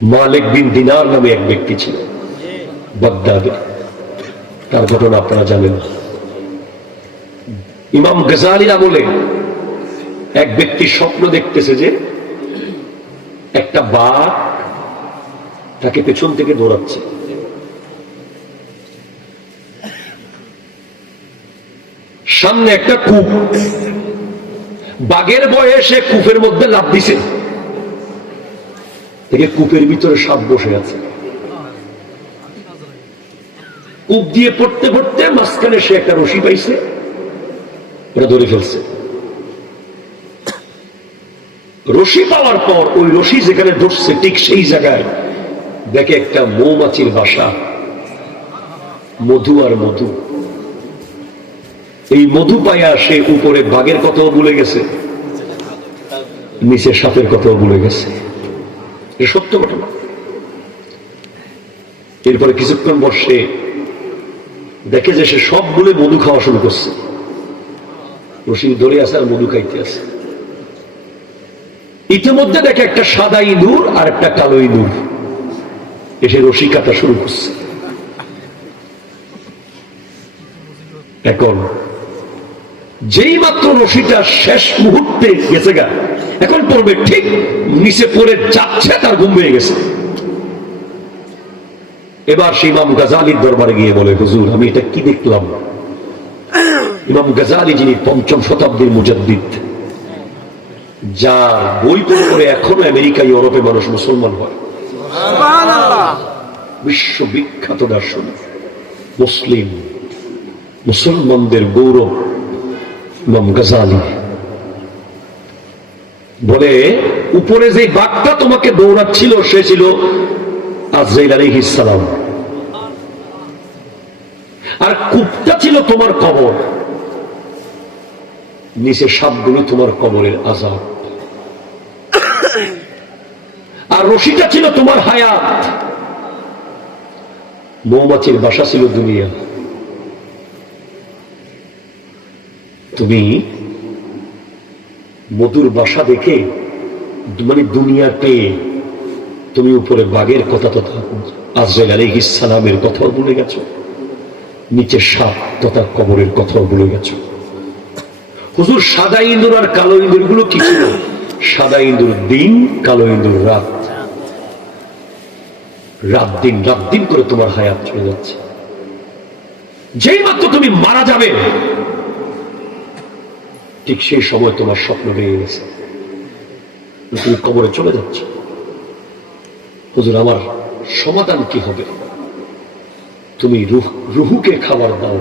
মালিক বিন দিনার নামে এক ব্যক্তি ছিল বাগদাদে। তার ঘটনা আপনারা জানেন। ইমাম গজালির আমলে এক ব্যক্তি স্বপ্ন দেখতেছে যে একটা বাঘ তাকে পেছন থেকে দৌড়াচ্ছে। সামনে একটা কূপ, বাঘের ভয়ে সে কূপের মধ্যে লাফ দিছে, দেখে কূপের ভিতরে সাপ বসে আছে। কূপ দিয়ে পড়তে পড়তে মাঝখানে সে একটা রশি পাইছে, ওটা ধরে ফেলছে। রশি পাওয়ার পর ওই রশি যেখানে ধরছে ঠিক সেই জায়গায় দেখে একটা মৌমাছির বাসা, মধু আর মধু। এই মধু পাইয়া সে উপরে বাঘের কথাও ভুলে গেছে, নিচে সাপের কথাও ভুলে গেছে। সত্য ঘটনা। এরপরে কিছুক্ষণ পর সে দেখে যে সে সব বলে মধু খাওয়া শুরু করছে। রশি ধরে আছে আর মধু খাইতে আছে। ইতিমধ্যে দেখে একটা সাদা ইঁদুর আর একটা কালো ইঁদুর এসে রশি কাটা শুরু করছে। এখন যেই মাত্র রশিটা শেষ মুহূর্তে গেছে গা, এখন পড়বে ঠিক নিচে পড়ে যাচ্ছে, তার ঘুম হয়ে গেছে। এবার সে ইমাম গাজালির দরবারে গিয়ে বলে, হুজুর আমি এটা কি দেখলাম? ইমাম গাজালি যিনি ৫ম শতাব্দীর মুজাদ্দিদ, যার বই পড়ে এখনো আমেরিকা ইউরোপে মানুষ মুসলমান হয়, বিশ্ববিখ্যাত দার্শনিক, মুসলিম মুসলমানদের গৌরব ইমাম গাজালি বলে, উপরে যে বাঘটা তোমাকে দৌড়াচ্ছিল সে ছিল আজরাইল আলাইহিস সালাম, আর কূপটা ছিল তোমার কবর, নিচে সাপগুলো তোমার কবরের আযাব, আর রশিটা ছিল তোমার হায়াত, মৌমাছির বাসা ছিল দুনিয়া। তুমি মধুর বাসা দেখে মানে দুনিয়া পেয়ে তুমি উপরে বাঘের কথা তথা আজরাইল আলাইহিস সালামের কথাও ভুলে গেছো, নিচে সাপ তথা কবরের কথাও ভুলে গেছো। হুজুর সাদা ইঁদুর আর কালো ইঁদুর গুলো কি ছিল? সাদা ইঁদুর দিন, কালো ইঁদুর রাত। রাত দিন করে তোমার হায়াত চলে যাচ্ছে। যেই মাত্র তুমি মারা যাবে ঠিক সেই সময় তোমার স্বপ্ন ভেঙে গেছে, তুমি কবরে চলে যাচ্ছ। হুজুর আমার সমাধান কি হবে? তুমি রুহুকে খাবার দাও।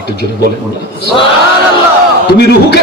একটু জোরে বলেন না, তুমি রুহুকে